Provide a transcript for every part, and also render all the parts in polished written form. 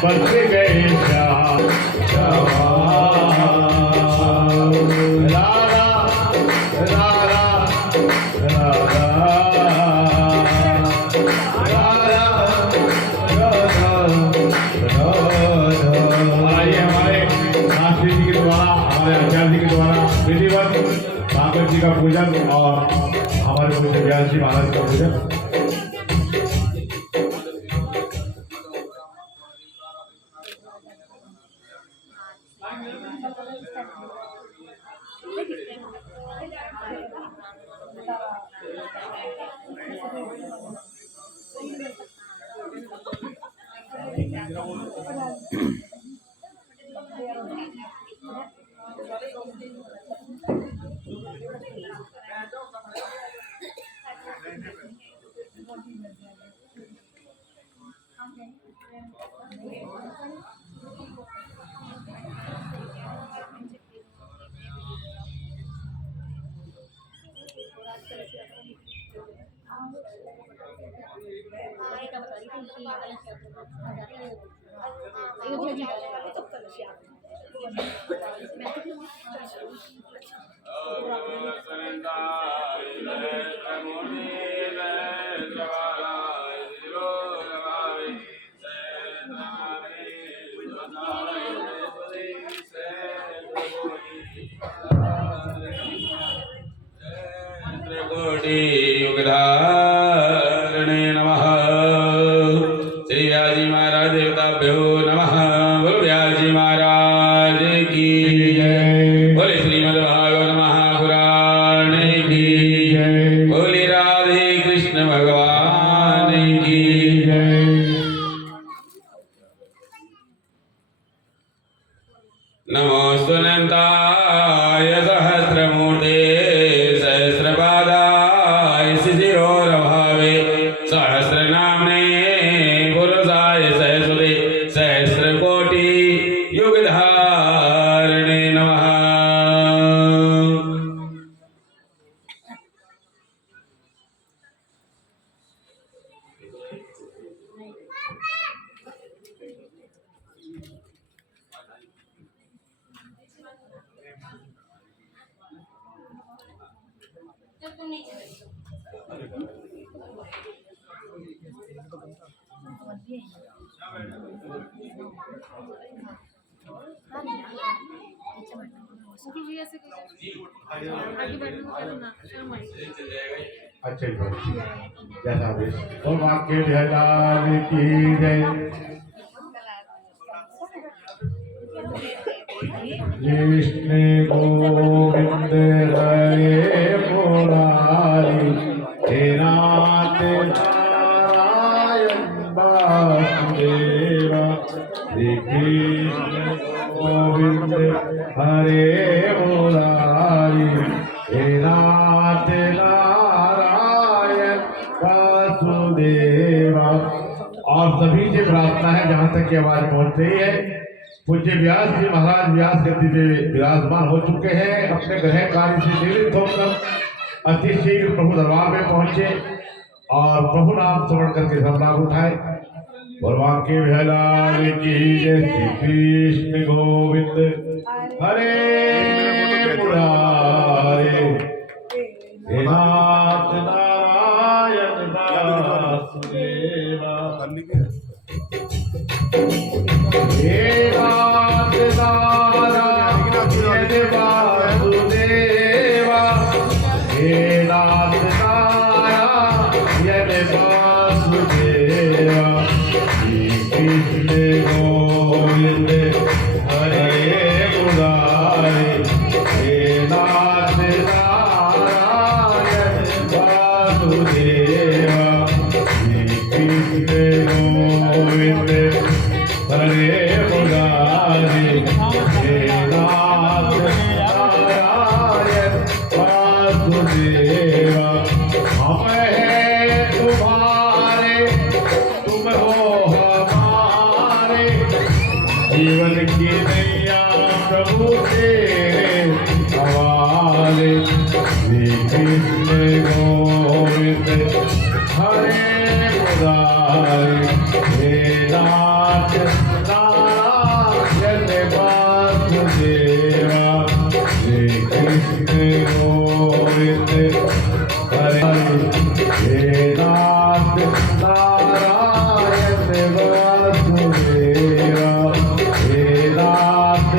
बच गए भागवत जी का पूजन और हमारे पूज्य व्यास जी महाराज का पूजन। युगधारणे नमः। श्री व्यास जी महाराज देवताभ्यो नमः। बोलो व्यास जी महाराज की जय। बोले श्रीमद् भागवत महापुराण की जय। बोले राधे कृष्ण भगवान की जय। नमो सुनंताय सहस्रमूर्ते सहस्रपादाय शिशिरोरभावे सहस्रनाम्ने पुरुषाय सहस्रे सहस्रकोटि युगधारणे नमः। अच्छा जैसा आदेश। और वाक्य विहलाल की जय। कृष्ण गोविंद हरे मुरारी हे नाथ नारायण वासुदेव। श्री कृष्ण गोविंद हरे मुरारी हे नाथ नारायण वासुदेव। और सभी से प्रार्थना है जहाँ तक की आवाज पहुँच रही है, पूज्य व्यास जी महाराज व्यास गद्दी पे विराजमान हो चुके हैं। अपने ग्रह कार्य से निवृत्त होकर अति शीघ्र प्रभु दरबार में पहुंचे और प्रभु नाम स्मरण करके सब लाभ उठाए। भगवान के विहलाल की जय। श्री कृष्ण गोविंद हरे मुरारे हे नाथ नारायण वासुदेव। हे नाथ नारायण वासुदेवा। हे नाथ नारायण वासुदेवा। श्री कृष्ण गोविंद हरे मुरारे हे नाथ नारायण वासुदेवा। श्री कृष्ण गोविंद हरे मुरारे हे नाथ नारायण वासुदेवा। हम हरे मुरारी वेदांत नारायण वासुदेवा श्री कृष्ण गोविंद हरे वेदांत नारायण वासुदेवा वेदांत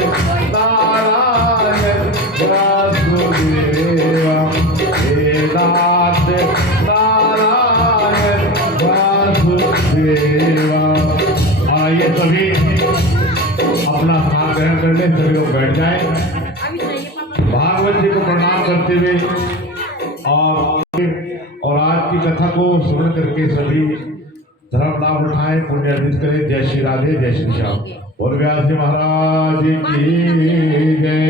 नारायण वासुदेवा वेदांत नारायण वासुदेवा। आइए सभी अपना स्नान ग्रहण कर ले, सभी लोग बैठ जाएं। भागवत जी को प्रणाम करते हुए और आज की कथा को सुन करके सभी धर्म लाभ उठाएं, पुण्य अर्जित करें। जय श्री राधे, जय श्री श्याम। और व्यास जी महाराज की जय।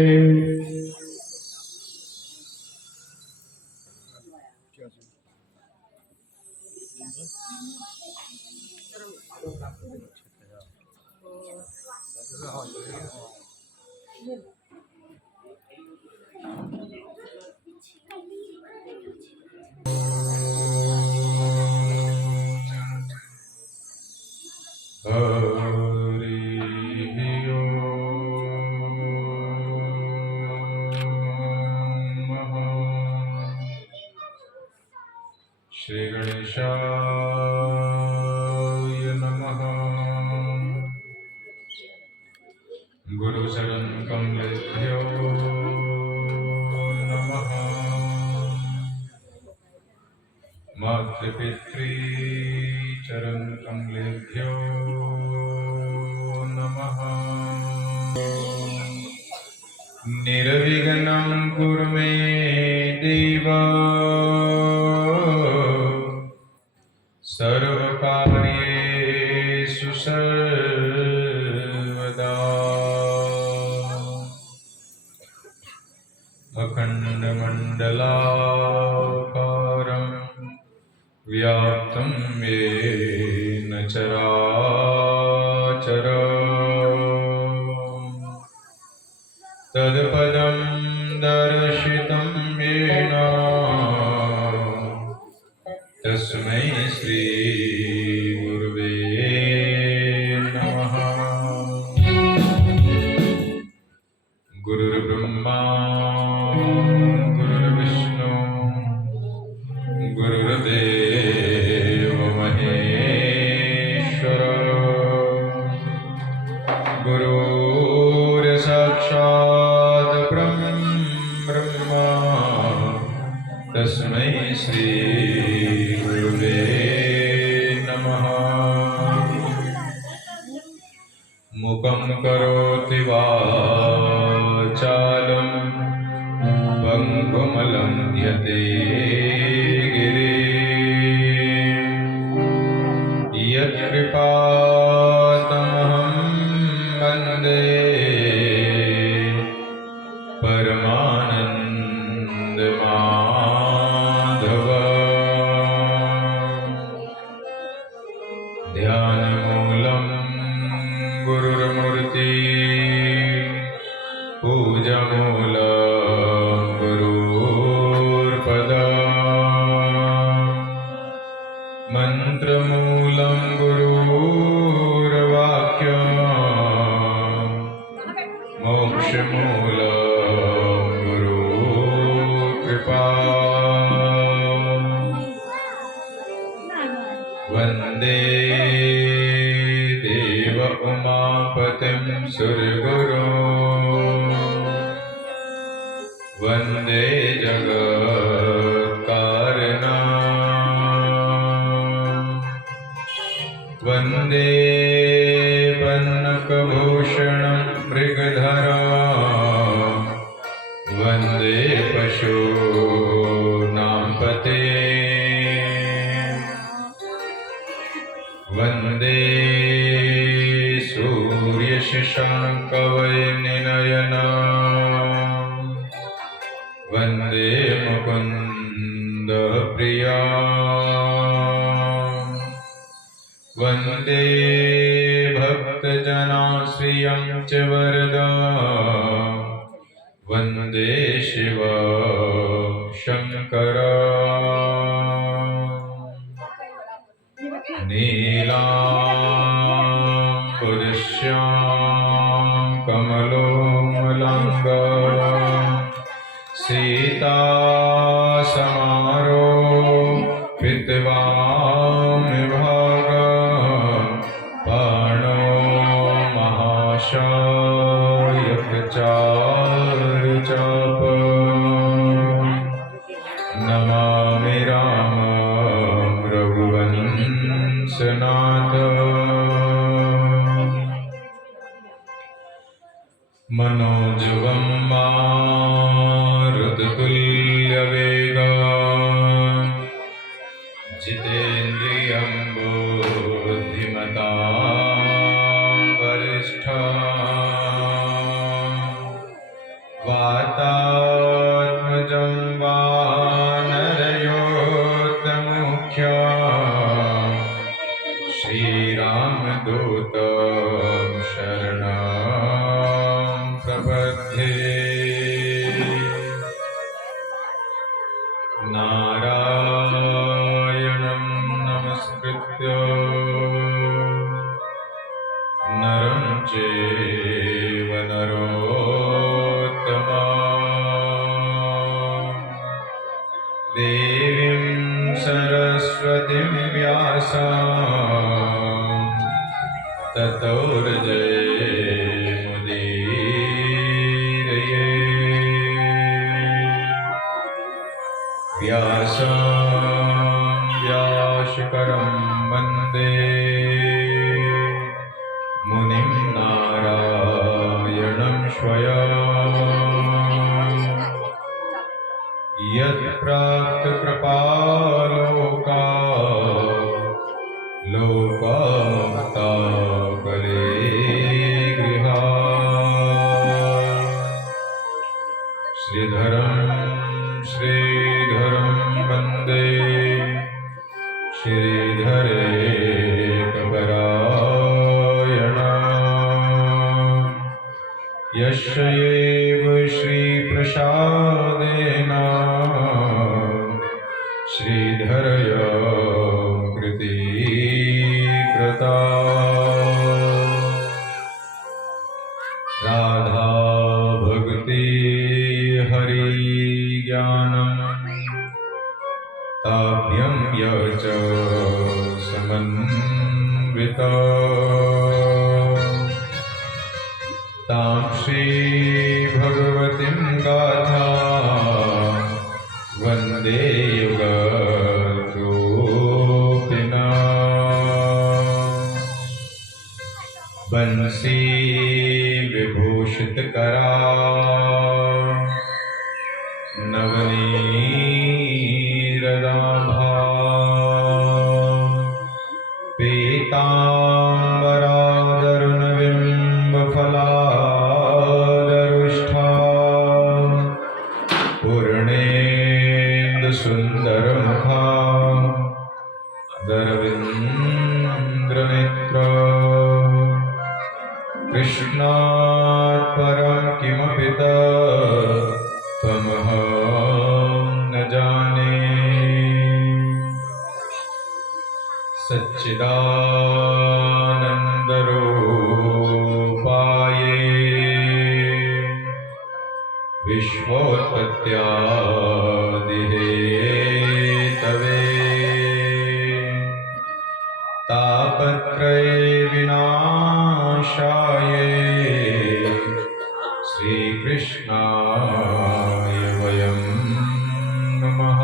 श्री गणेशाय नमः। गुरु शरण कमलेभ्यो नमः। मातृपितृ चरण कमलेभ्यो नमः। निर्विघ्नं कुरु मे देव सर्वकार्येषु सर्वदा। अखण्डमण्डलाकारं व्याप्तं येन चराचरम् तत्पदं दर्शितं येन तस्मै श्री गुरुवे नमः। गुरुर्ब्रह्मा गुरुर्विष्णु गुरुर्देव महेश्वर गुरुर्साक्षात् ब्रह्मा तस्मै श्री गुरुवे नमः। मुखं करोति वाचालं पङ्गुं लङ्घयते गिरिं यत्कृपातमहं वन्दे परमानन्दमाधव। ध्यानमूलं गुरुर्मूर्ति पूजमूलं गुरुर्पद मन्त्रमूलं गुरुर्वाक्य मोक्षमूलं गुरुकृपा। वन्दे देव उमापतिं सुरगुरुं वन्दे जगत्कारणं वन्दे पन्नकभूषणं मृगधरं वन्दे पशूनां पते वन्दे सूर्यशशाङ्कवैर्निनयनं वन्दे मुकुन्दप्रिया वन्दे भक्तजनाश्रियं च वरदा वन्दे शिव शङ्करा नीलाम्बुदश्यां कमलोमलाङ्गं सीतासमारोपितवामभागं बाणो महाशाय प्रचारचापम् नमामि रामं रघुवंशनाथम् मनोजवं मारुततुल्यवेगं जितेन्द्रियं बुद्धिमतां वरिष्ठं वातात्मजं वानरयोत्तमुख्यं श्रीरामदूतं शरणं प्रपद्ये नारायणं नमस्कृत्य नरं चैव नरोत्तमं देवीं सरस्वतीं व्यासं ततो जयमुदीरये व्यासं व्यासकरं वन्दे मुनिं नारायणं स्वयं यत्प्राप्तकृपालोका लोकामुक्ताकले गृहा श्रीधरं वन्दे श्रीधरेकपरायणं यस्य एव श्रीप्रसादेन श्रीधरया कृता राधा भक्ति हरिज्ञानं ताभ्यं यच समन्विता तां श्रीभगवतीं गाथा वन्दे युगरूपिणा बंसी विभूषितकरा नवनीरदाभा पीताम्बरादरुणबिम्बफलादरुष्ठा पूर्णेन्दुसुन्दरमुखा दरविन्द्रनेत्रा कृष्णात् परं किमपि त्वमहं न जाने सच्चिदानन्दरूपाय विश्वोत्पत्त्यादिहेतवे तापत्रय विनाशाय श्रीकृष्णाय वयं नमः।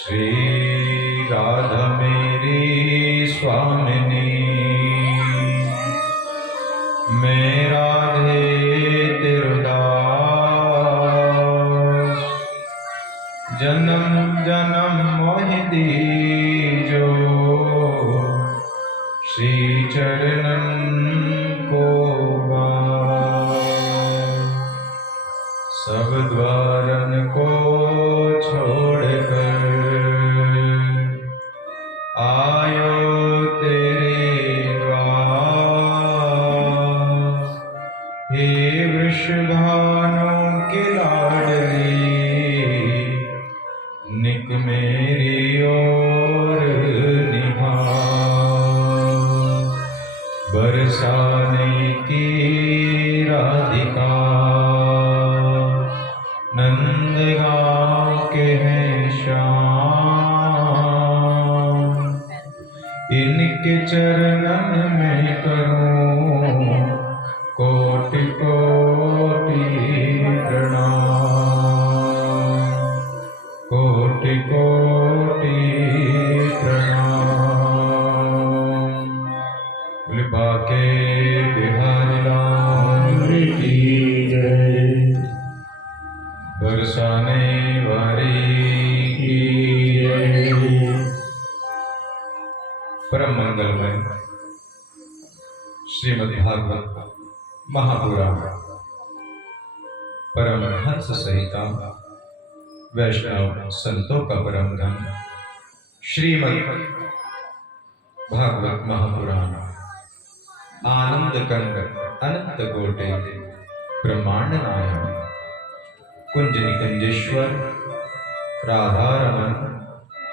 श्री राधा मेरी स्वामिनी मैं राधे तिरुदास जन्म जन्म मोहि दीजो श्री चरणन को सब द्वारन को छोड़कर आयो तेरे द्वार हे वृषभानु की लाडली निक मेरी ओ बरसाने की राधिका, नंद गाँव के हैं श्याम, इनके चरणन में करूं कोटि कोटि प्रणाम, कोटि कोटि प्रणाम। बोले बाके बिहारी लाल की जय, बरसाने वारी की जय। परम मंगलमय श्रीमद् भागवत महापुराण परमहंस संहिता वैष्णव संतों का परम धन श्रीमद् भागवत महापुराण आनंद कंद अनंत कोटि ब्रह्मांड नायक कुंज निकुंजेश्वर राधारमण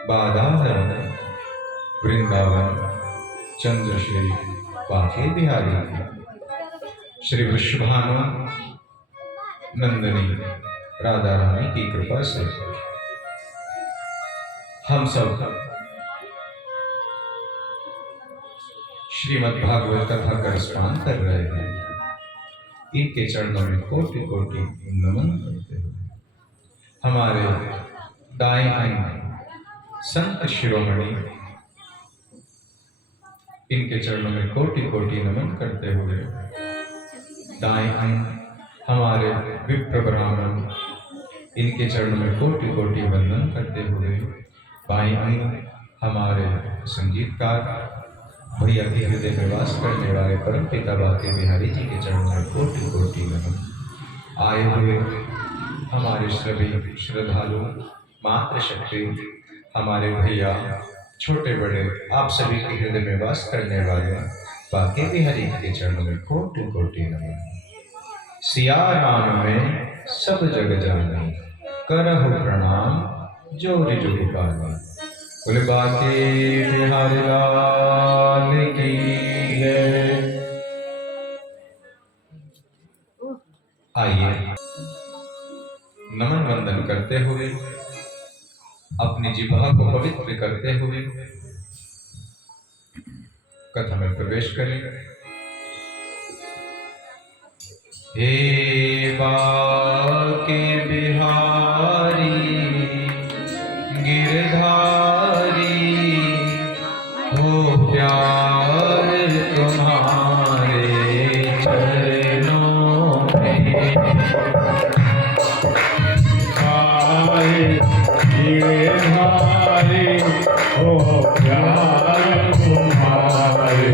बाधाहरण वृंदावन चंद्रश्री बाके बिहारी श्री वृषभानु नंदिनी राधा रानी की कृपा से हम सब श्रीमद् भागवत कथा का स्मरण कर रहे हैं। इनके चरणों में कोटि कोटि नमन करते हुए हमारे दाएं अंग संत शिरोमणि इनके चरणों में कोटि कोटि नमन करते हुए दाएं अंग हमारे विप्र ब्राह्मण इनके चरणों में कोटि कोटि वंदन करते हुए बाएं अंग हमारे संगीतकार भैया के हृदय में वास करने वाले परम पिता बाके बिहारी जी के चरणों में कोटि कोटि नमन। आए हुए हमारे सभी श्रद्धालु मातृशक्ति हमारे भैया छोटे बड़े आप सभी के हृदय में वास करने वाले बाके बिहारी जी के चरणों में कोटि कोटि नमन। सिया राम में सब जग जाने, करहु प्रणाम जोर जुग पाने। बोले बाके बिहारी लाल की जय। आइए नमन वंदन करते हुए अपनी जिह्वा को पवित्र करते हुए कथा में प्रवेश करें। हे बाके बिहारी गिरधारी हो प्यार तुम्हारे चरणों में। गिरधारी हो प्यार तुम्हारे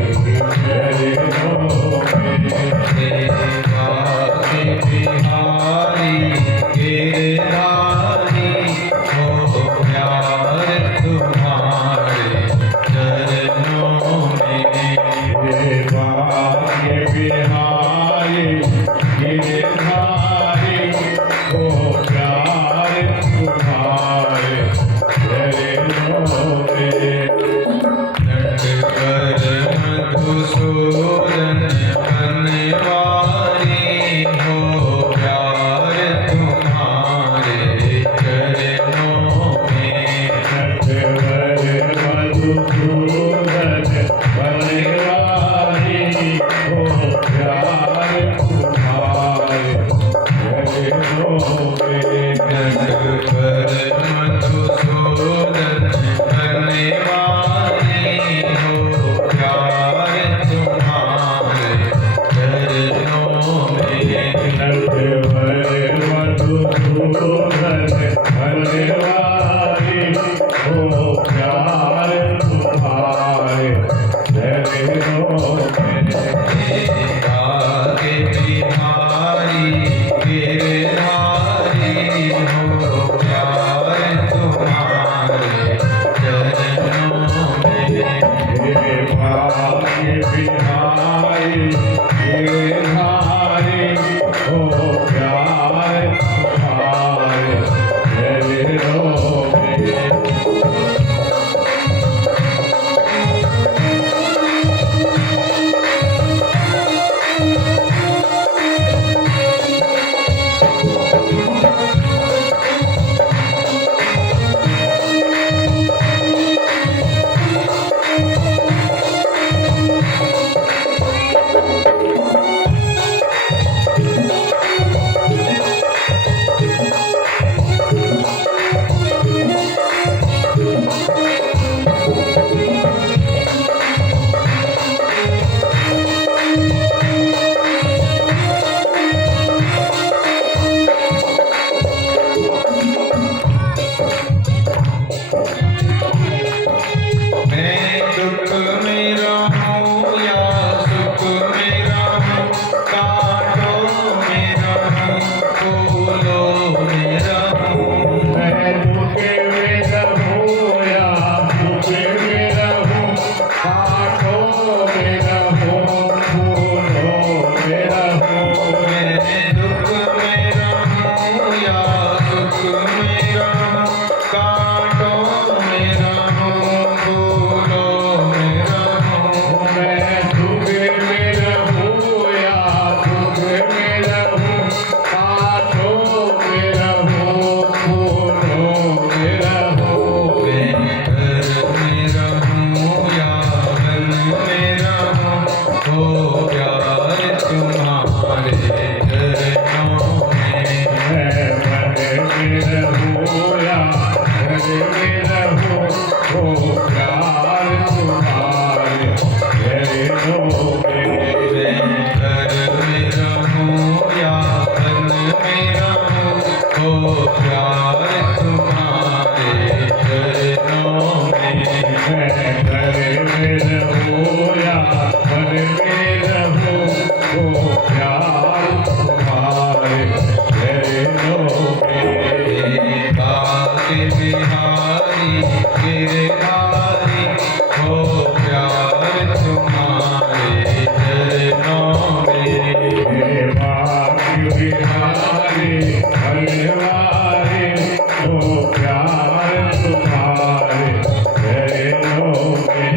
चरणों में। बाके बिहारी गिरधारी हो प्यार तुम्हारे चरणों में। बाके बिहारी गिरधारी हो प्यार तुम्हारे हो प्यार तुम्हारे चरणों में। मैं घर में रहूं या वन में रहूं, हो प्यार तुम्हारे चरणों में। मैं घर में रहूं या वन में रहूं, हो प्यार तुम्हारे चरणों में। बाके बिहारी गिरधारी, हो प्यार तुम्हारे चरणों में। बाकी बिहारी हरवारी, हो प्यार तुम्हारे चरणों में।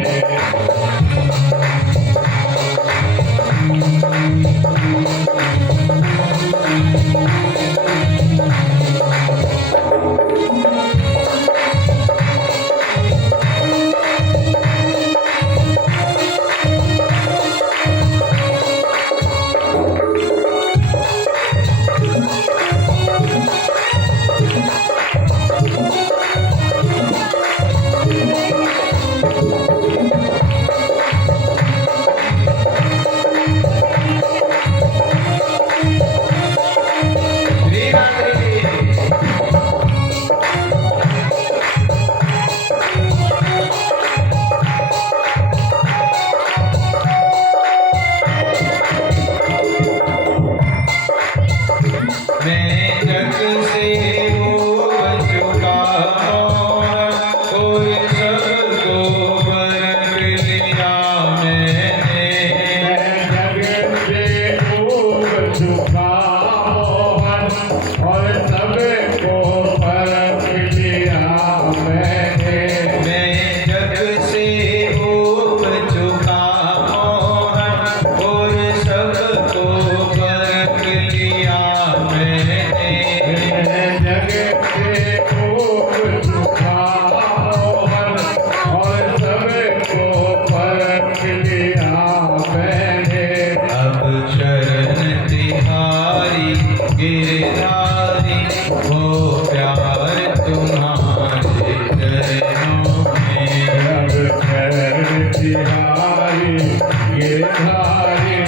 मैं जग से हो चुका मोहन, कोई सबको परख लिया मैंने। जग से डूब चुका मोहन और सबको परख लिया मैंने। मैं जग से हो चुका मोहन, और सबको परख लिया मैंने। जग से डूब चुका मोहन और सबको परख लिया मैंने। अब शरण तिहारी गिरधारी, हो प्यार तुम्हारे चरणों में। अब शरण तिहारी गिरधारी,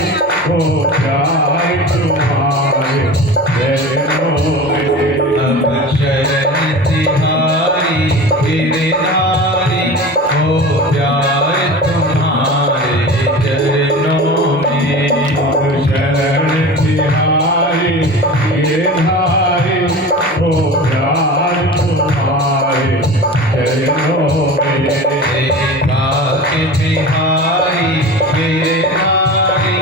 हो प्यार तुम्हारे चरणों में। अब शरण तिहारी गिरधारी, हो प्यार तुम्हारे चरणों में। अब शरण तिहारी गिरधारी, हो प्यार तुम्हारे चरणों में। बाके बिहारी गिरधारी,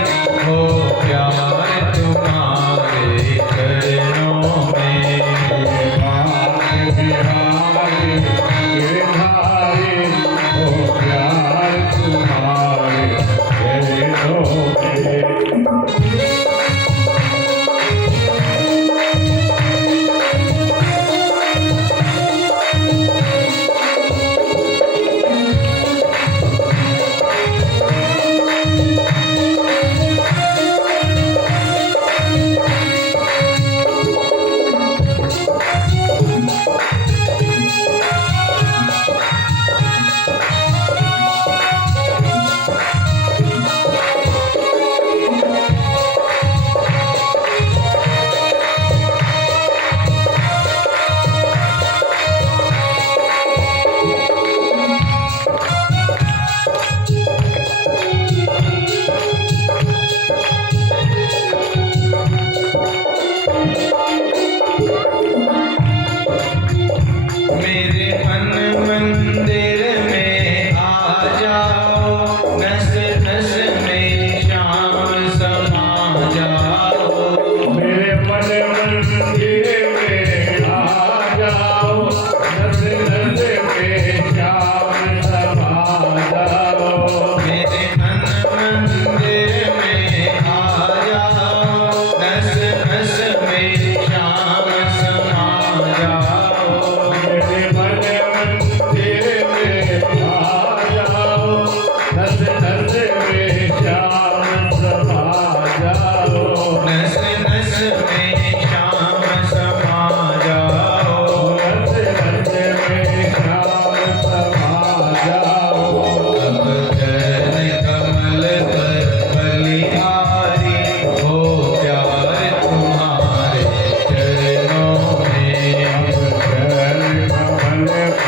हो प्यार तुम्हारे चरणों में। बाकी बिहारी गिरधारी, हो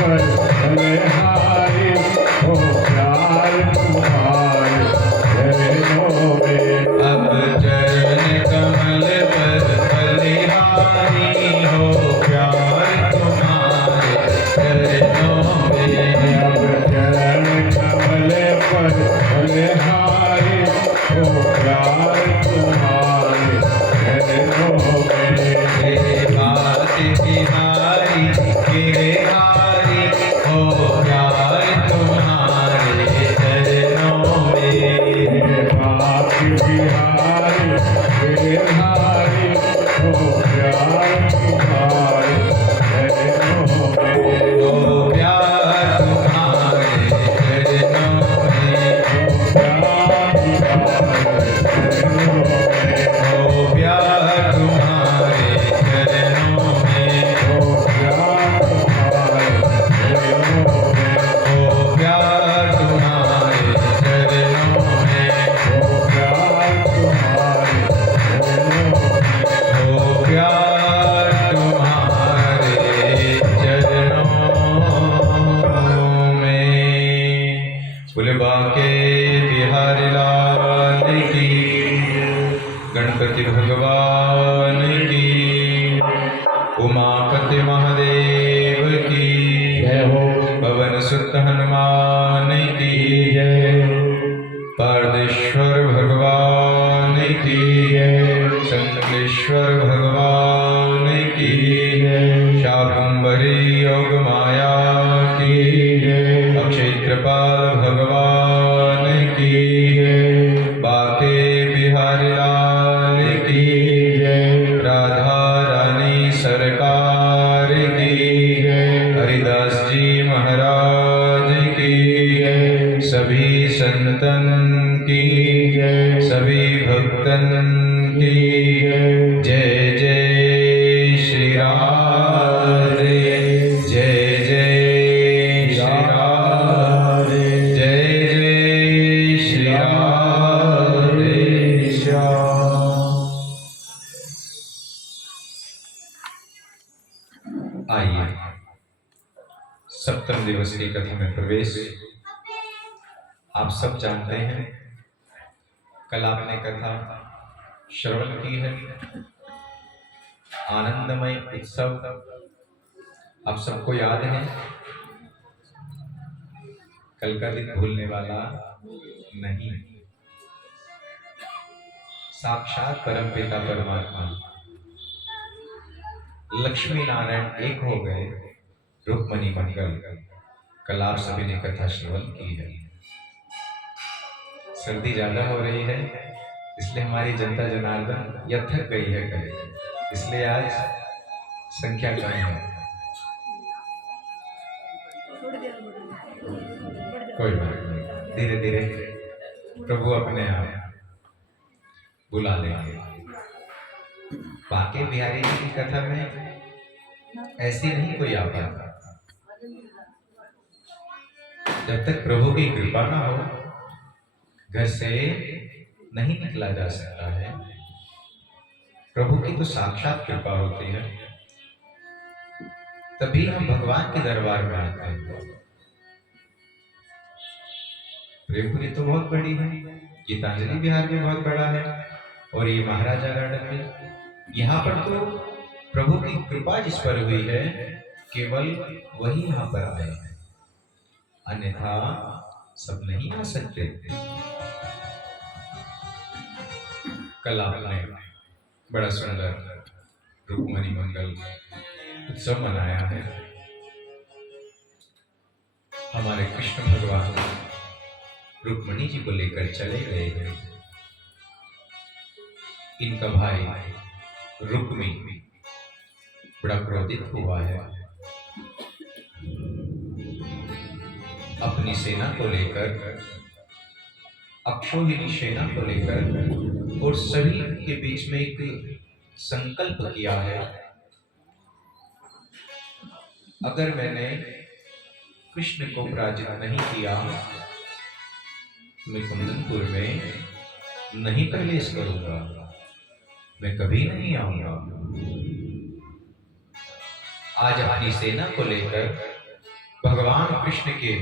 पर बलिहारी हो प्यार तुम्हारे चरणों में। अब चरण कमल पर बलिहारी हो प्यार तुम्हारे चरणों में। अब चरण कमल पर बलिहारी हो प्यार तुम्हारे चरणों में। तेरे बात बिहारी तेरे हारी हो प्यार तुम्हारे चरणों में। बाप बिहारी बिहारी हो प्यार तुम्हारे चरणों में। हो प्यार तुम्हारे चरणों में। हो प्यार तुम्हारे चरणों में। हो प्यार तुम्हारे चरणों में। हो प्यार तुम्हारे चरणों में। बोले बांके बिहारी लाल की, गणपति भगवान की, उमापति महादेव की, जय हो। पवन सुत हनुमान की, पारदेश्वर भगवान की, संकलेश्वर भगवान की, शाकंभरी योग माया की, अक्षय कृपाल भगवान की, बाके बिहारी लाल की, राधा रानी सरकार की, हरिदास जी महाराज की, सभी संतन की, सभी भक्तन की, जय जय श्री राधे, जय जय श्री राधे, जय जय श्री राधे श्याम। आइए सप्तम दिवस की कथा में प्रवेश। आप सब जानते हैं, कल आपने कथा श्रवण की है। आनंदमय उत्सव आप सबको याद है। कल का दिन भूलने वाला नहीं। साक्षात परम पिता परमात्मा लक्ष्मी नारायण एक हो गए, रुक्मणी मंगल। कल आप सभी ने कथा श्रवण की है। सर्दी ज्यादा हो रही है, इसलिए हमारी जनता जनार्दन या थक गई है कल, इसलिए आज संख्या कम है। कोई बात नहीं, धीरे धीरे प्रभु अपने आप बुला लेंगे। बाके बिहारी जी की कथा में ऐसी नहीं कोई आ पाता। जब तक प्रभु की कृपा ना हो, घर से नहीं निकला जा सकता है। प्रभु की तो साक्षात कृपा होती है, तभी हम भगवान के दरबार में आते हैं। प्रेमपुरी तो बहुत बड़ी है, गीतांजलि बिहार भी बहुत बड़ा है, और ये महाराजा गार्डन भी। यहाँ पर तो प्रभु की कृपा जिस पर हुई है, केवल वही यहाँ पर आए हैं, अन्यथा सब नहीं आ सकते। कल आपने बड़ा सुंदर रुक्मणी मंगल उत्सव मनाया है। हमारे कृष्ण भगवान रुक्मणी जी को लेकर चले गए हैं। इनका भाई रुक्मी बड़ा क्रोधित हुआ है। अपनी सेना को लेकर, अक्षौहिणी सेना को लेकर, और सभी के बीच में एक संकल्प किया है, अगर मैंने कृष्ण को पराजित नहीं किया, मैं कुंदनपुर में नहीं प्रवेश करूंगा, मैं कभी नहीं आऊंगा। आज अपनी सेना को लेकर भगवान कृष्ण के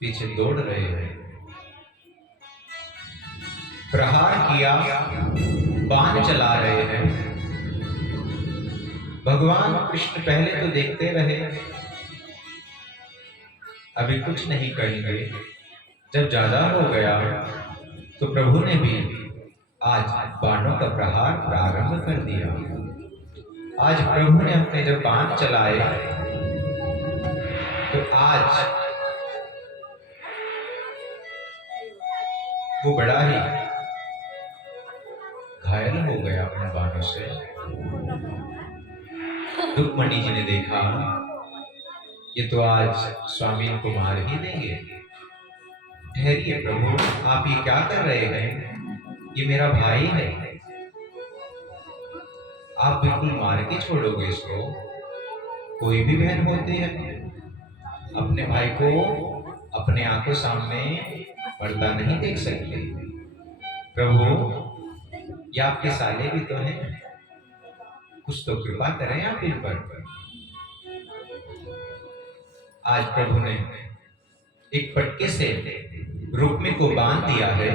पीछे दौड़ रहे हैं। प्रहार किया, बाण चला रहे हैं। भगवान कृष्ण पहले तो देखते रहे, अभी कुछ नहीं करेंगे। जब ज्यादा हो गया तो प्रभु ने भी आज बाणों का प्रहार प्रारंभ कर दिया। आज प्रभु ने अपने जब बाण चलाए तो आज वो बड़ा ही घायल हो गया अपने बाणों से। रुक्मणी जी ने देखा ये तो आज स्वामी को मार ही देंगे। ठहरिए प्रभु, आप ये क्या कर रहे हैं? ये मेरा भाई है, आप बिल्कुल मार के छोड़ोगे इसको? कोई भी बहन होती है अपने भाई को अपने आंखों सामने मरता नहीं देख सकते। प्रभु, ये आपके साले भी तो हैं, कुछ तो कृपा करें आप इन पर। आज प्रभु ने एक पटके से रुक्मी को बांध दिया है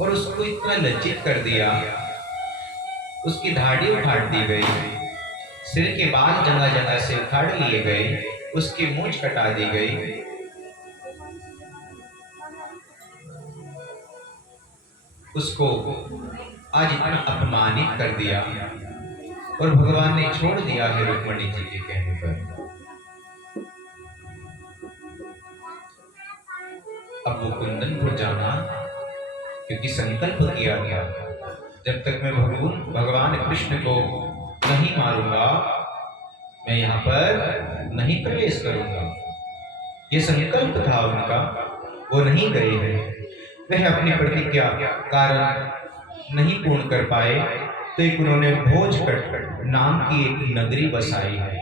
और उसको इतना लज्जित कर दिया, उसकी दाढ़ी उखाड़ दी गई, सिर के बाल जगह जगह से उखाड़ लिए गए, उसकी मूंछ कटा दी गई। उसको आज इतना अपमानित कर दिया और भगवान ने छोड़ दिया है रुक्मणी जी के कहने पर। अब वो कुंदनपुर जाना, क्योंकि संकल्प किया गया जब तक मैं भगवान कृष्ण को नहीं मारूंगा मैं यहाँ पर नहीं प्रवेश करूंगा। ये संकल्प था उनका, वो नहीं गए हैं। वह अपनी प्रतिज्ञा कारण नहीं पूर्ण कर पाए तो एक उन्होंने भोजकट नाम की एक नगरी बसाई है।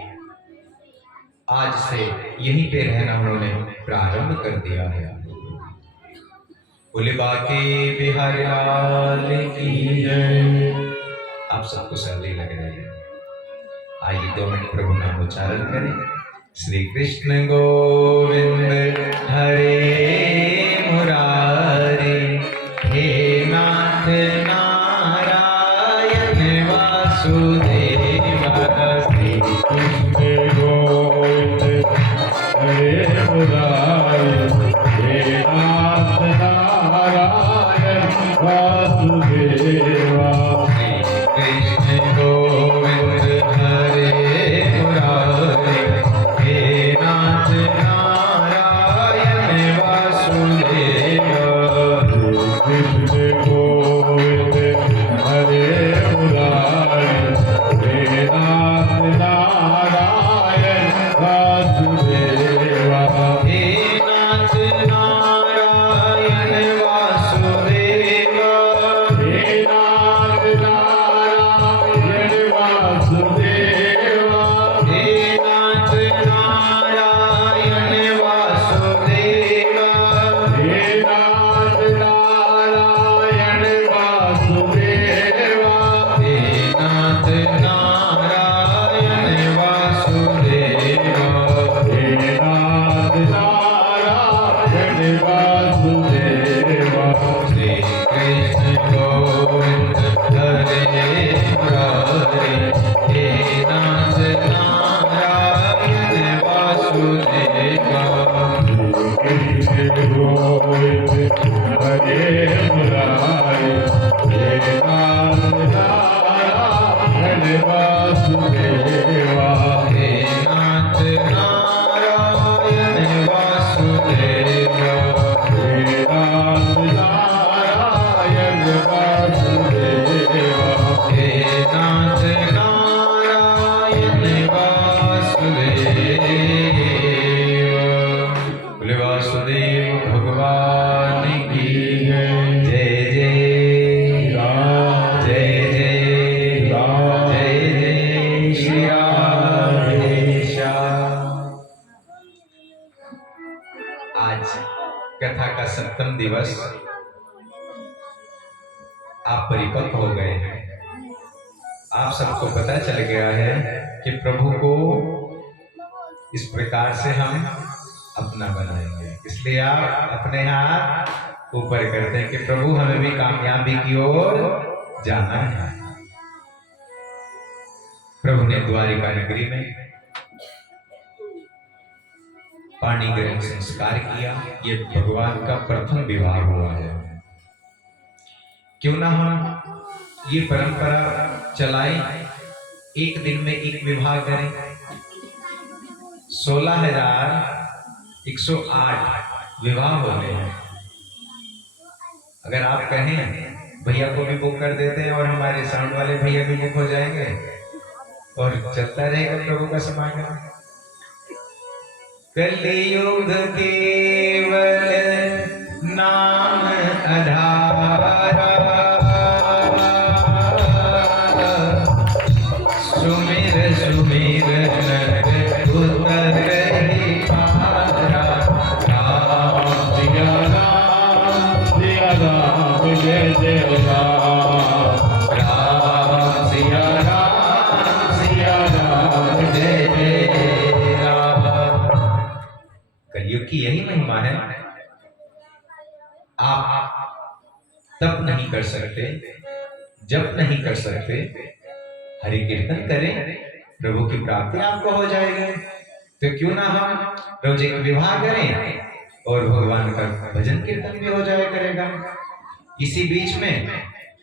आज से यहीं पे रहना उन्होंने प्रारंभ कर दिया है। बोले बाके बिहारी लाल की जय। आप सबको सर्दी लग रही है, आइए 2 मिनट प्रभु नाम उच्चारण करें। श्री कृष्ण गोविंद हरे मुरारे, हे नाथ नारायण वासुदेव। श्री कृष्ण गोविंद हरे मुरारे, हे नाथ नारायण वासुदेव। श्री कृष्ण गोविंद हरे मुरारे, हे नाथ नारायण वासुदेव। श्री कृष्ण गोविंद हरे मुरारे, हे नाथ नारायण वासुदेव। हे नाथ नारायण वासुदेव, हे नाथ नारायण वासुदेव, हे नाथ नारायण वासुदेव, हे नाथ नारायण वासुदेव, हे नाथ नारायण वासुदेव, हे नाथ नारायण वासुदेव। श्री कृष्ण गोविंद हरे मुरारे, हे नाथ नारायण वासुदेव। श्री कृष्ण गोविंद हरे मुरारे, हे नाथ नारायण वासुदेव, हे नाथ नारायण वासुदेव, हे नाथ नारायण वासुदेव, हे नाथ नारायण वासुदेव। बोले वासुदेव भगवान की जय। जय जय राम, जय जय राम, जय जय श्री राम श्याम। आज कथा का 7वां दिवस, आप परिपक्व हो गए हैं। आप सबको पता चल गया है कि प्रभु को इस प्रकार से हम अपना बनाएंगे। इसलिए आप अपने हाथ ऊपर करते हैं कि प्रभु हमें भी कामयाबी की ओर जाना है। प्रभु ने द्वारिका नगरी में पाणी ग्रहण संस्कार किया। ये भगवान का प्रथम विवाह हुआ है। क्यों ना हम ये परंपरा चलाएं, एक दिन में एक विवाह करें। 16,108 विवाह हो गए हैं। अगर आप कहें भैया को भी बुक कर देते हैं और हमारे साउंड वाले भैया भी बुक हो जाएंगे और चलता रहेगा प्रभु का समागम। कलियुग केवल नाम आधारा, सुमिर सुमिर नर उतरहि पारा। राम सिया राम जय जय राम। राम सिया राम जय जय राम। कलयुग की यही महिमा है। आप तप नहीं कर सकते, जप नहीं कर सकते, हरि कीर्तन करें, प्रभु की प्राप्ति आपको हो जाएगी। तो क्यों ना हम रोज एक विवाह करें और भगवान का भजन कीर्तन भी हो जाया करेगा। इसी बीच में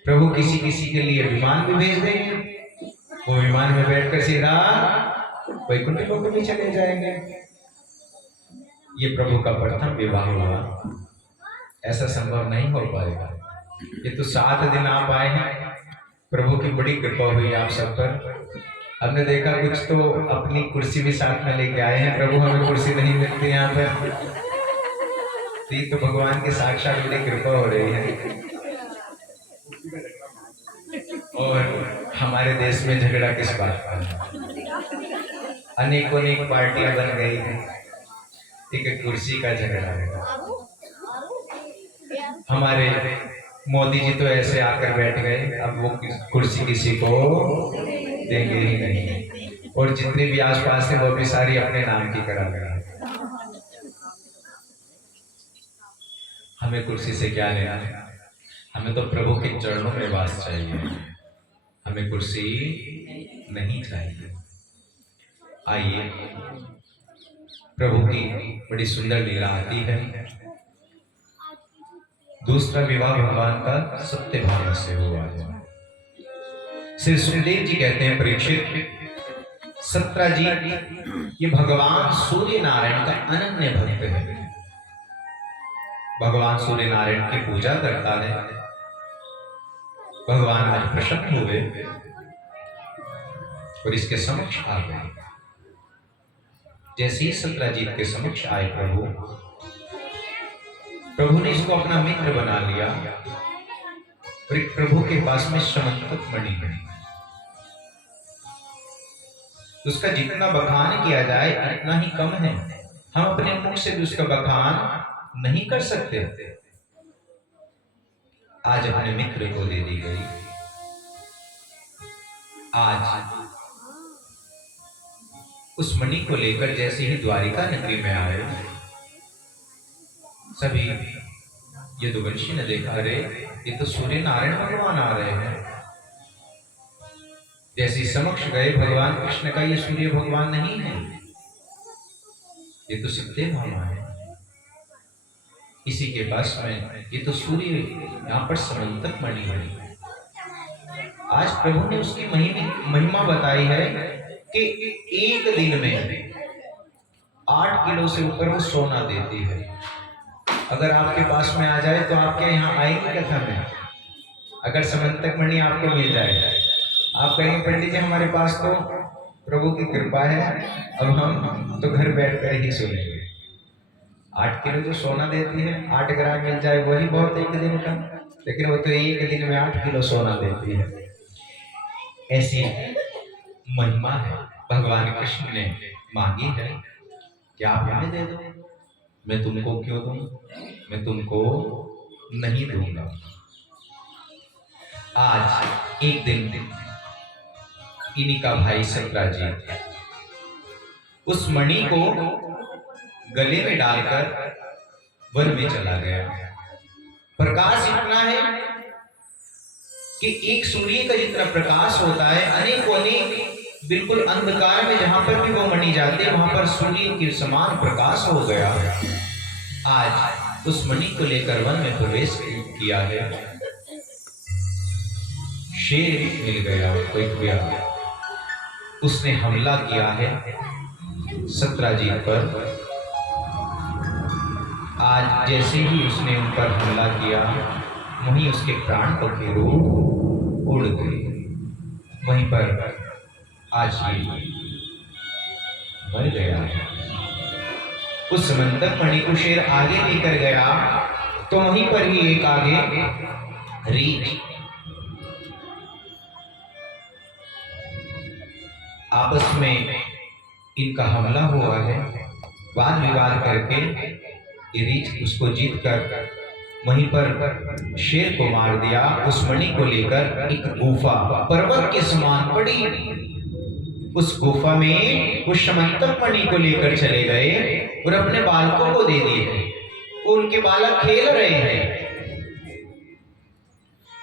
प्रभु किसी किसी के लिए विमान भी भेज देंगे। वो विमान में बैठकर सीधा वैकुंठ लोक भी चले जाएंगे। ये प्रभु का प्रथम विवाह हुआ। ऐसा संभव नहीं हो पाएगा। ये तो 7 दिन आप आए हैं, प्रभु की बड़ी कृपा हुई आप सब पर। हमने देखा कुछ तो अपनी कुर्सी भी साथ में लेके आए हैं। प्रभु हमें कुर्सी नहीं मिलती यहाँ पर, तो भगवान की साक्षात बड़ी कृपा हो रही है। और हमारे देश में झगड़ा किस बात का? अनेकों अनेक पार्टियां बन गई हैं, एक कुर्सी का झगड़ा है। हमारे मोदी जी तो ऐसे आकर बैठ गए, अब वो कुर्सी किसी को देंगे ही नहीं। और जितने भी आसपास थे वो भी सारी अपने नाम की करा गए। हमें कुर्सी से क्या लेना है? हमें तो प्रभु के चरणों में वास चाहिए, हमें कुर्सी नहीं चाहिए। आइए, प्रभु की बड़ी सुंदर लीला आती है। दूसरा विवाह भगवान का सत्य भाव से हुआ है। श्री सुखदेव जी कहते हैं, परीक्षित, सत्राजीत ये भगवान सूर्य नारायण का अनन्य भक्त है। भगवान सूर्य नारायण की पूजा करता है। भगवान आज प्रसन्न हुए और इसके समक्ष आ गए। जैसे ही सत्राजीत के समक्ष आए प्रभु ने इसको अपना मित्र बना लिया। और एक प्रभु के पास में समंतक मणि है, उसका जितना बखान किया जाए इतना ही कम है। हम अपने मुख से भी उसका बखान नहीं कर सकते। आज अपने मित्र को दे दी गई। आज उस मणि को लेकर जैसे ही द्वारिका नगरी में आए, सभी यदुवंशी ने देखा, अरे ये तो सूर्य नारायण भगवान आ रहे हैं। जैसे समक्ष गए भगवान कृष्ण का, ये सूर्य भगवान नहीं है, ये तो सत्य भामा है। इसी के पास में ये तो सूर्य यहाँ पर समंतक मणि है। आज प्रभु ने उसकी महिमा बताई है कि एक दिन में 8 किलो से ऊपर वो सोना देती है। अगर आपके पास में आ जाए तो आपके यहाँ आएंगे कथा में। अगर समंतक मणि आपको मिल जाए, आप कहेंगे पंडित जी हमारे पास तो प्रभु की कृपा है, अब हम तो घर बैठकर ही सुनेंगे। 8 किलो जो सोना देती है, 8 ग्राम मिल जाए वही बहुत एक दिन का, लेकिन वो तो एक दिन में 8 किलो सोना देती है। ऐसी महिमा है भगवान कृष्ण ने मांगी है कि आप हमें दे दो। मैं तुमको क्यों दूं? मैं तुमको नहीं दूंगा। आज एक दिन इन्हीं का भाई सत्राजीत उस मणि को गले में डालकर वन में चला गया। प्रकाश इतना है कि एक सूर्य का जितना प्रकाश होता है, अनेकों अनेक बिल्कुल अंधकार में जहां पर भी वो मणि जाते वहां पर सूर्य के समान प्रकाश हो गया। आज उस मणि को लेकर वन में प्रवेश किया है। शेर मिल गया उसको एक व्याध, उसने हमला किया है सत्राजीत पर। आज जैसे ही उसने उन पर हमला किया, वहीं उसके प्राण पखेरु उड़ गए। वहीं पर आज ये मर गया है। उस समंतक मणि को शेर आगे लेकर गया तो वहीं पर ही एक आगे रीछ आपस में इनका हमला हुआ है। वाद विवाद करके ये रीछ उसको जीत कर वहीं पर शेर को मार दिया। उस मणि को लेकर एक गुफा पर्वत के समान पड़ी, उस गुफा में उस समंतक मणि को लेकर चले गए और अपने बालकों को दे दिए। उनके बालक खेल रहे हैं।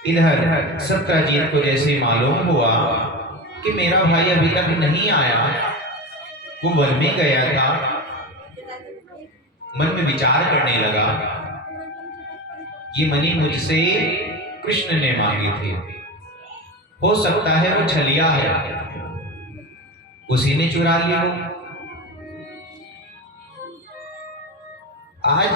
इधर सत्राजीत को जैसे मालूम हुआ कि मेरा भाई अभी तक नहीं आया, वो वन में गया था, मन में विचार करने लगा, ये मणि मुझसे कृष्ण ने मांगी थी, हो सकता है वो छलिया है, उसी ने चुरा ली हो। आज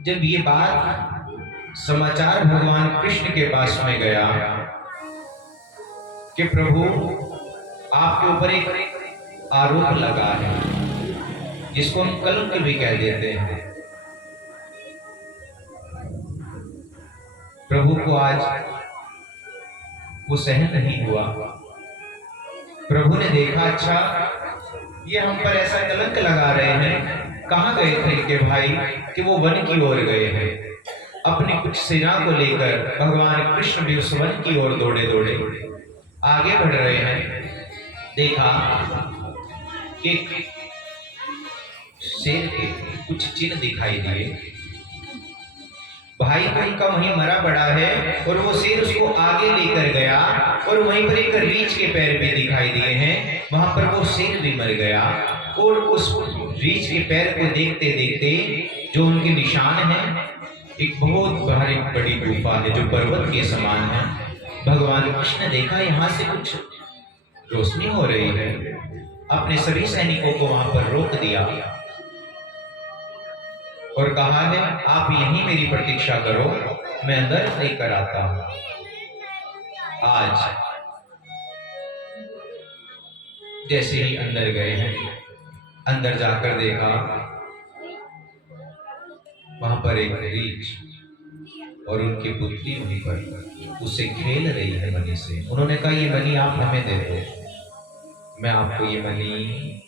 जब ये बात समाचार भगवान कृष्ण के पास में गया कि प्रभु आपके ऊपर एक आरोप लगा है, जिसको हम कलंक भी कह देते हैं। प्रभु को आज वो सहन नहीं हुआ। प्रभु ने देखा, अच्छा ये हम पर ऐसा कलंक लगा रहे हैं, कहाँ गए थे इनके भाई कि वो वन की ओर गए हैं। अपनी कुछ सेना को लेकर भगवान कृष्ण भी उस वन की ओर दौड़े दौड़े आगे बढ़ रहे हैं। देखा कि शेर के कुछ चिन्ह दिखाई दिए। भाई तो इनका वहीं मरा पड़ा है और वो शेर उसको आगे लेकर गया और वहीं पर एक रीछ के पैर भी दिखाई दिए हैं, वहां पर वो शेर भी मर गया। और उस रीछ के पैर को देखते देखते जो उनके निशान हैं, एक बहुत भारी बड़ी गुफा है जो पर्वत के समान है। भगवान कृष्ण ने देखा यहाँ से कुछ रोशनी हो रही है, अपने सभी सैनिकों को वहां पर रोक दिया और कहा है आप यहीं मेरी प्रतीक्षा करो, मैं अंदर लेकर आता हूं। आज जैसे ही अंदर गए हैं, अंदर जाकर देखा वहां पर एक रीछ और उनकी पुत्री वहीं पर उससे खेल रही है मणि से। उन्होंने कहा ये मणि आप हमें दे दो, मैं आपको ये मणि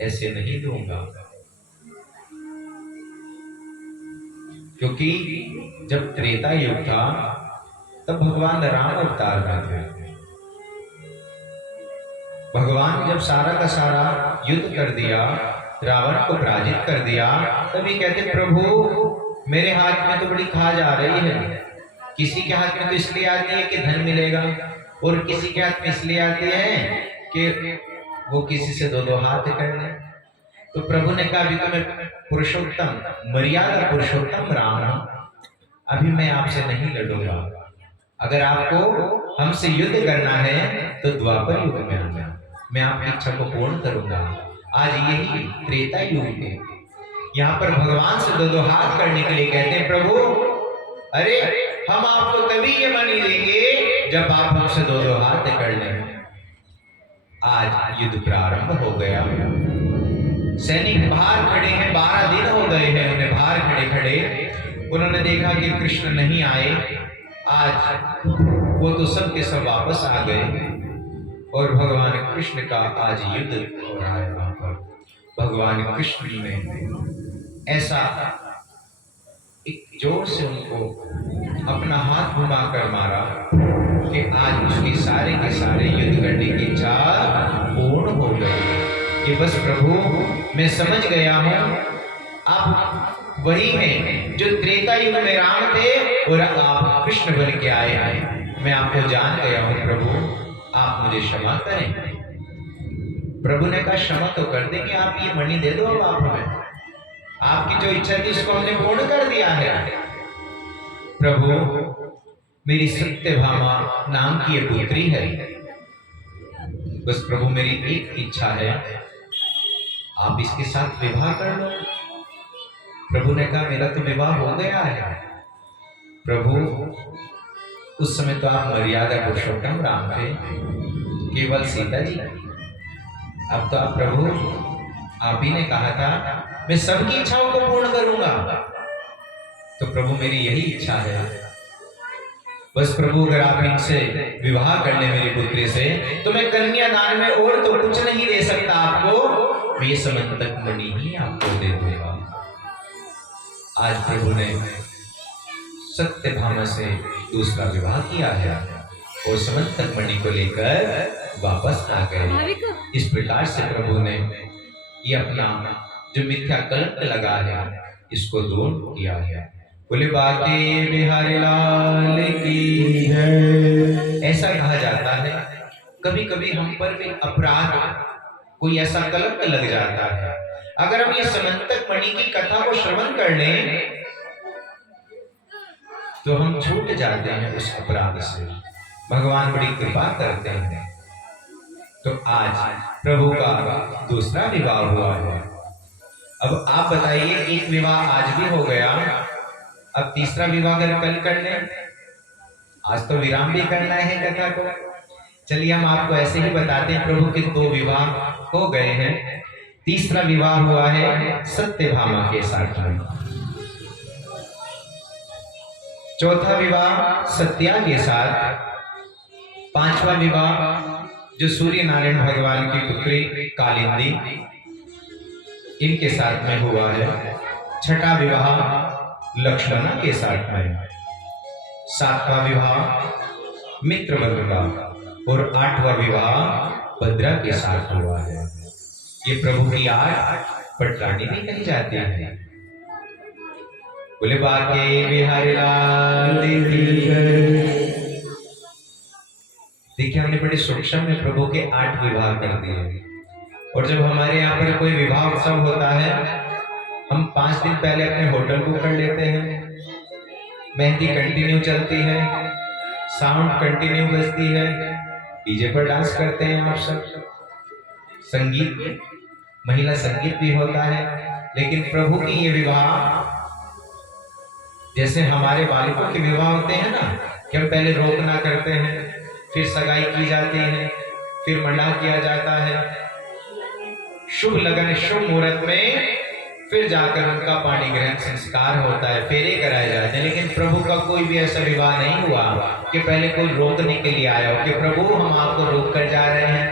ऐसे नहीं दूंगा, क्योंकि जब त्रेता युग था तब भगवान राम अवतार में थे। भगवान जब सारा का सारा युद्ध कर दिया, रावण को पराजित कर दिया, तभी कहते प्रभु मेरे हाथ में तो बड़ी खाज आ रही है। किसी के हाथ में तो इसलिए आती है कि धन मिलेगा, और किसी के हाथ में इसलिए आती है कि वो किसी से दो दो हाथ कर ले। तो प्रभु ने कहा अभी तो मैं पुरुषोत्तम, मर्यादा पुरुषोत्तम राम हूं, अभी मैं आपसे नहीं लड़ूंगा। अगर आपको हमसे युद्ध करना है तो द्वापर युग में आना, मैं आपकी इच्छा को पूर्ण करूंगा। आज यही त्रेता युग है, यहाँ पर भगवान से दो दो हाथ करने के लिए कहते हैं प्रभु अरे हम आपको तभी ये मणि देंगे जब आप हमसे दो दो हाथ कर लें। आज युद्ध प्रारंभ हो गया, सैनिक बाहर खड़े हैं, 12 दिन हो गए हैं उन्हें बाहर खड़े खड़े। उन्होंने देखा कि कृष्ण नहीं आए, आज वो तो सब के सब वापस आ गए और भगवान कृष्ण का आज युद्ध हो रहा है। वहां पर भगवान कृष्ण ने ऐसा एक जोर से उनको अपना हाथ घुमाकर मारा कि आज उसकी सारे के सारे युद्ध करने की इच्छा पूर्ण हो गई कि बस प्रभु मैं समझ गया हूँ आप वही हैं जो त्रेता युग में राम थे और आप कृष्ण बन के आए हैं। मैं आपको जान गया हूँ प्रभु, आप मुझे क्षमा करें। प्रभु ने कहा क्षमा तो कर देंगे, आप ये मणि दे दो अब आप हमें, आपकी जो इच्छा थी उसको हमने पूर्ण कर दिया है। प्रभु मेरी सत्यभामा नाम की ये पुत्री है, बस प्रभु मेरी एक इच्छा है, आप इसके साथ विवाह कर लो। प्रभु ने कहा मेरा तो विवाह हो गया है। प्रभु उस समय तो आप मर्यादा पुरुषोत्तम राम थे, केवल सीता जी। अब तो आप प्रभु आप ही ने कहा था मैं सबकी इच्छाओं को पूर्ण करूंगा, तो प्रभु मेरी यही इच्छा है। बस प्रभु अगर आप इनसे विवाह कर ले मेरी पुत्री से, तो मैं कन्यादान में और तो कुछ नहीं दे सकता आपको, मैं ये समंतक मणि ही आपको दे दूंगा। आज प्रभु ने सत्यभामा से दूसरा विवाह किया है और समंतक मणि को लेकर वापस आ गए। इस प्रकार से प्रभु ने ये अपना जो मिथ्या कलंक लगा है इसको दूर किया है। बोले बाके बिहारी लाल की जय। ऐसा कहा जाता है कभी कभी हम पर भी अपराध कोई ऐसा कलंक लग जाता है, अगर हम ये समंतक मणि की कथा को श्रवण कर लें तो हम छूट जाते हैं उस अपराध से, भगवान बड़ी कृपा करते हैं। तो आज प्रभु का दूसरा विवाह हुआ है। अब आप बताइए, एक विवाह आज भी हो गया, अब तीसरा विवाह अगर कल कर लें, आज तो विराम भी करना है कथा को। चलिए हम आपको ऐसे ही बताते हैं, प्रभु के 2 विवाह हो गए हैं, तीसरा विवाह हुआ है सत्यभामा के साथ में, चौथा विवाह सत्या के साथ, पांचवा विवाह जो सूर्य नारायण भगवान की पुत्री कालिंदी इनके साथ में हुआ है, छठा विवाह लक्ष्मणा के साथ में, सातवां विवाह मित्रवत का और 8वां विवाह भद्रा के साथ हुआ है। ये प्रभु की 8 पटरानी भी कही जाती है। बोले बाके बिहारी लाल की जय। देखिए हमने बड़े सूक्ष्म में प्रभु के 8 विवाह कर दिए, और जब हमारे यहाँ पर कोई विवाह उत्सव होता है हम 5 दिन पहले अपने होटल बुक कर लेते हैं, मेहंदी कंटिन्यू चलती है, साउंड कंटिन्यू बजती है, डीजे पर डांस करते हैं आप सब, संगीत महिला संगीत भी होता है। लेकिन प्रभु की ये विवाह जैसे हमारे बालिकों के विवाह होते हैं ना, कि हम पहले रोकना करते हैं, फिर सगाई की जाती है, फिर मंडा किया जाता है, शुभ लगन शुभ मुहूर्त में फिर जाकर उनका पाणी ग्रहण संस्कार होता है, फेरे कराए जाते हैं। लेकिन प्रभु का कोई भी ऐसा विवाह नहीं हुआ कि पहले कोई रोकने के लिए आया हो कि प्रभु हम आपको रोक कर जा रहे हैं,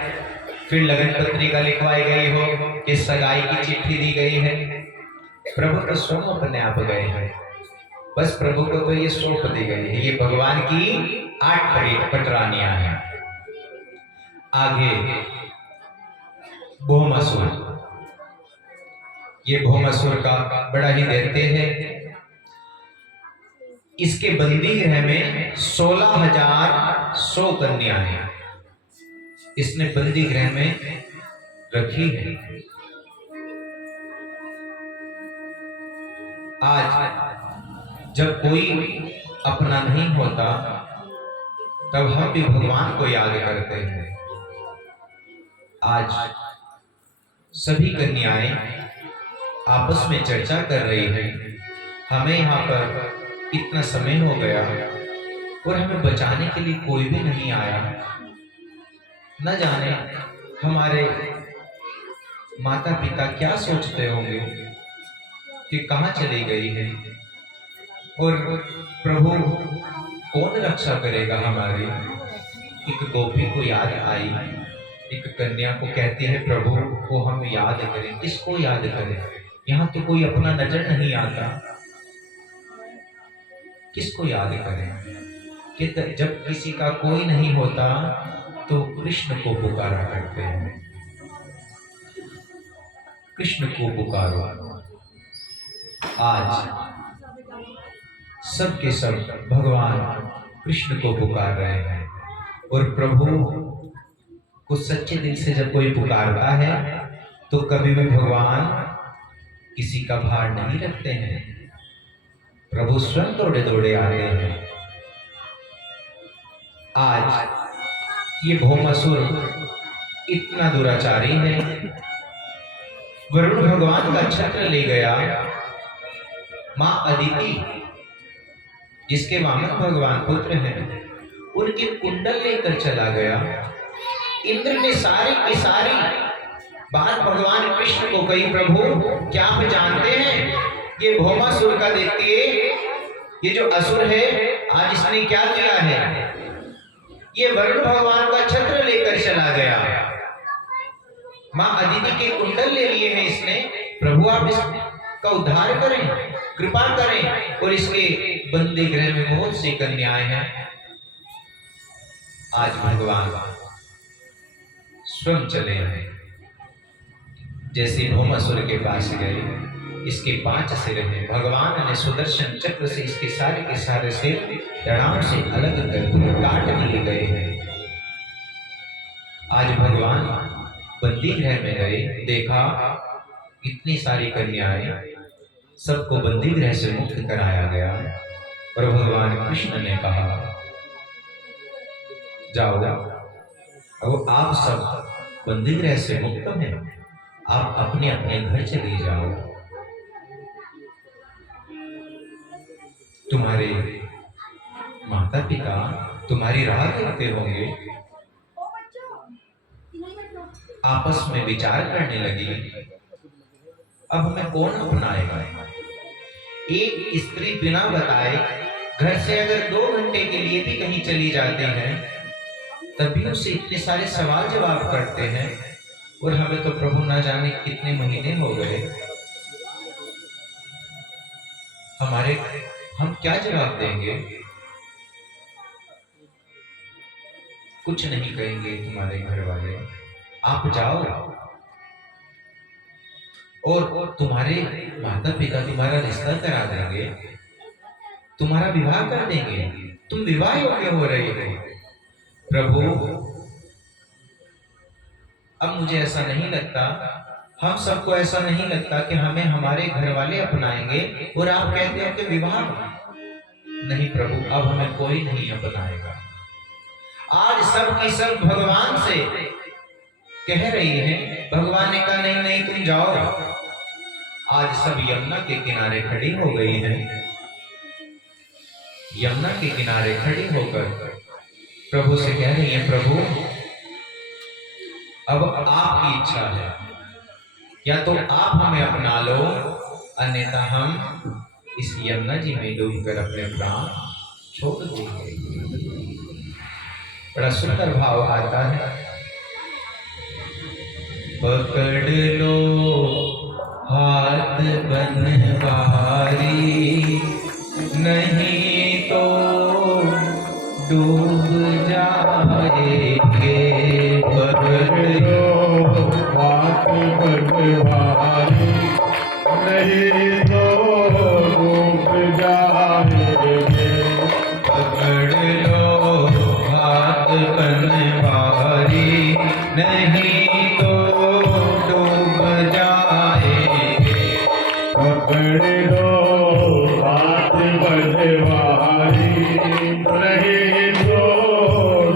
फिर लगन पत्रिका लिखवाई गई हो कि सगाई की चिट्ठी दी गई है। प्रभु तो स्वयं अपने आप गए हैं, बस प्रभु को तो ये सौंप दी गई है। ये भगवान की 8 पटरानियां हैं। आगे भौमासुर, ये भौमासुर का बड़ा ही दैत्य है। इसके बंदी गृह में 16,100 कन्या हैं, इसने बंदी गृह में रखी है। आज जब कोई अपना नहीं होता तब हम भी भगवान को याद करते हैं। आज सभी कन्याएं आपस में चर्चा कर रही हैं, हमें यहाँ पर इतना समय हो गया और हमें बचाने के लिए कोई भी नहीं आया। न जाने हमारे माता पिता क्या सोचते होंगे कि कहाँ चली गई है, और प्रभु कौन रक्षा करेगा हमारी। एक गोपी को याद आई, एक कन्या को कहती है प्रभु को हम याद करें। किसको याद करें? यहाँ तो कोई अपना नजर नहीं आता, किसको याद करें? कि जब किसी का कोई नहीं होता तो कृष्ण को पुकारा करते हैं। कृष्ण को पुकारो। आज सब के सब भगवान कृष्ण को पुकार रहे हैं, और प्रभु को सच्चे दिल से जब कोई पुकारता है तो कभी भी भगवान किसी का भार नहीं रखते हैं। प्रभु स्वयं दौड़े दौड़े आते हैं। आज ये भौमासुर इतना दुराचारी है, वरुण भगवान का छत्र ले गया। मां अदिति जिसके वामन भगवान पुत्र हैं, उनके कुंडल लेकर चला गया। इंद्र ने सारी की सारी बात भगवान कृष्ण को कही। प्रभु क्या आप जानते हैं ये भौमासुर का देखिए, ये जो असुर है आज इसने क्या किया है? ये वरुण भगवान का छत्र लेकर चला गया, मां अदिति के कुंडल ले लिए हैं इसने। प्रभु आप इसका उद्धार करें, कृपा करें, और इसके बंदी गृह में बहुत सी कन्याएं हैं। आज भगवान स्वयं चले हैं। जैसे भौमासुर के पास गए, इसके 5 सिर हैं। भगवान ने सुदर्शन चक्र से इसके सारे के सारे सिर धड़ाम से अलग कर काट दिए गए हैं। आज भगवान बंदी गृह में गए, देखा इतनी सारी कन्याएं, सबको बंदी गृह से मुक्त कराया गया। और भगवान कृष्ण ने कहा जाओ, अब आप सब बंदी गृह से मुक्त हैं, आप अपने अपने घर चले जाओ। तुम्हारे माता पिता तुम्हारी राह देखते होंगे। आपस में विचार करने लगी, अब हमें कौन अपनाएगा? एक स्त्री बिना बताए घर से अगर 2 घंटे के लिए भी कहीं चली जाते हैं, तभी उसे इतने सारे सवाल जवाब करते हैं, और हमें तो प्रभु ना जाने कितने महीने हो गए। हम क्या जवाब देंगे? कुछ नहीं कहेंगे तुम्हारे घर वाले, आप जाओ, और तुम्हारे माता पिता तुम्हारा रिश्ता करा देंगे, तुम्हारा विवाह कर देंगे, तुम विवाह योग्य हो रहे हो। प्रभु अब मुझे ऐसा नहीं लगता, हम सबको ऐसा नहीं लगता कि हमें हमारे घर वाले अपनाएंगे, और आप कहते हो कि विवाह नहीं। प्रभु अब हमें कोई नहीं अपनाएगा। आज सब की सब भगवान से कह रही हैं, भगवान ने कहा नहीं नहीं तुम जाओ। आज सब यमुना के किनारे खड़ी हो गई हैं। यमुना के किनारे खड़ी होकर प्रभु से कह रही है, प्रभु अब आपकी इच्छा है, या तो आप हमें अपना लो, अन्यथा हम इस यमुना जी में डूबकर अपने प्राण छोड़ देंगे। बड़ा सुंदर भाव आता है, पकड़ लो हाथ बनवारी, नहीं तो डूब जाएंगे। पकड़ लो हाथ बनवारी, नहीं तो डूब जाएंगे। पकड़ लो हाथ बनवारी, नहीं तो डूब जाएंगे। पकड़ लो हाथ बनवारी, नहीं तो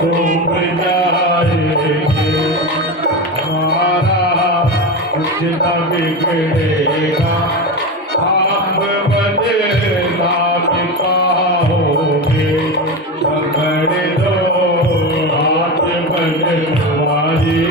डूब जाएंगे। हमारा कुछ न बिगड़ेगा, आप बदलाव पाओगे। पकड़ लो हाथ बनवारी।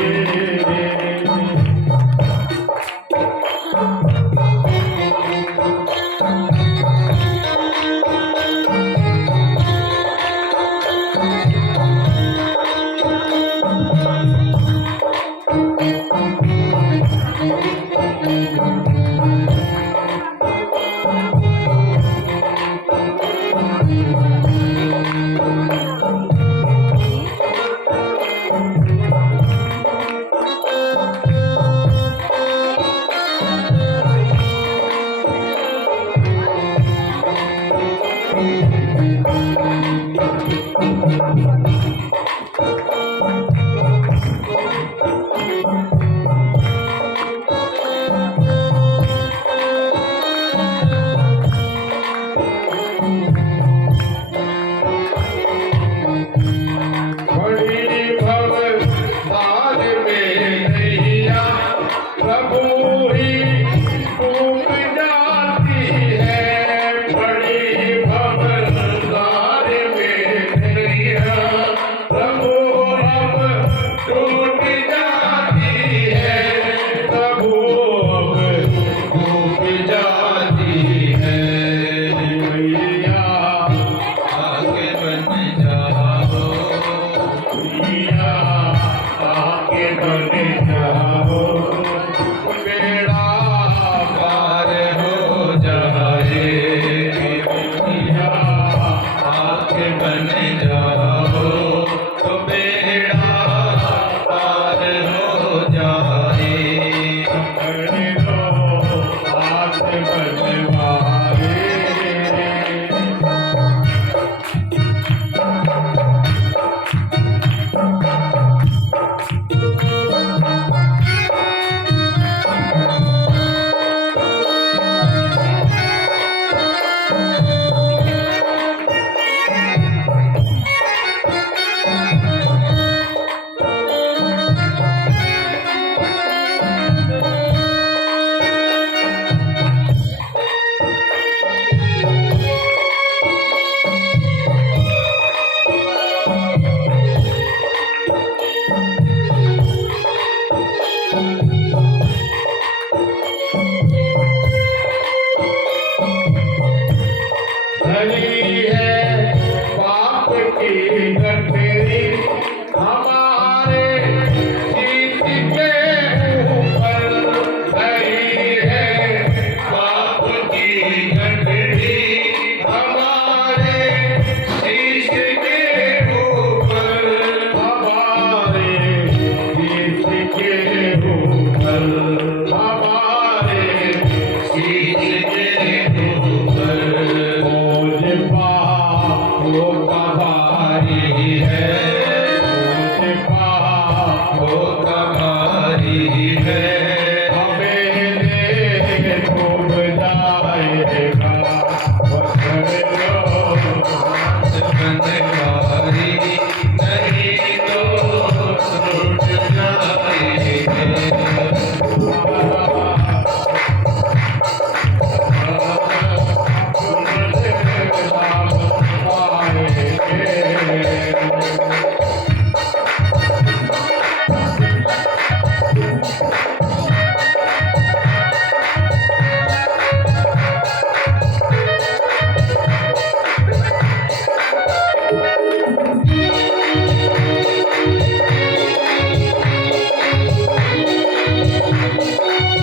हुए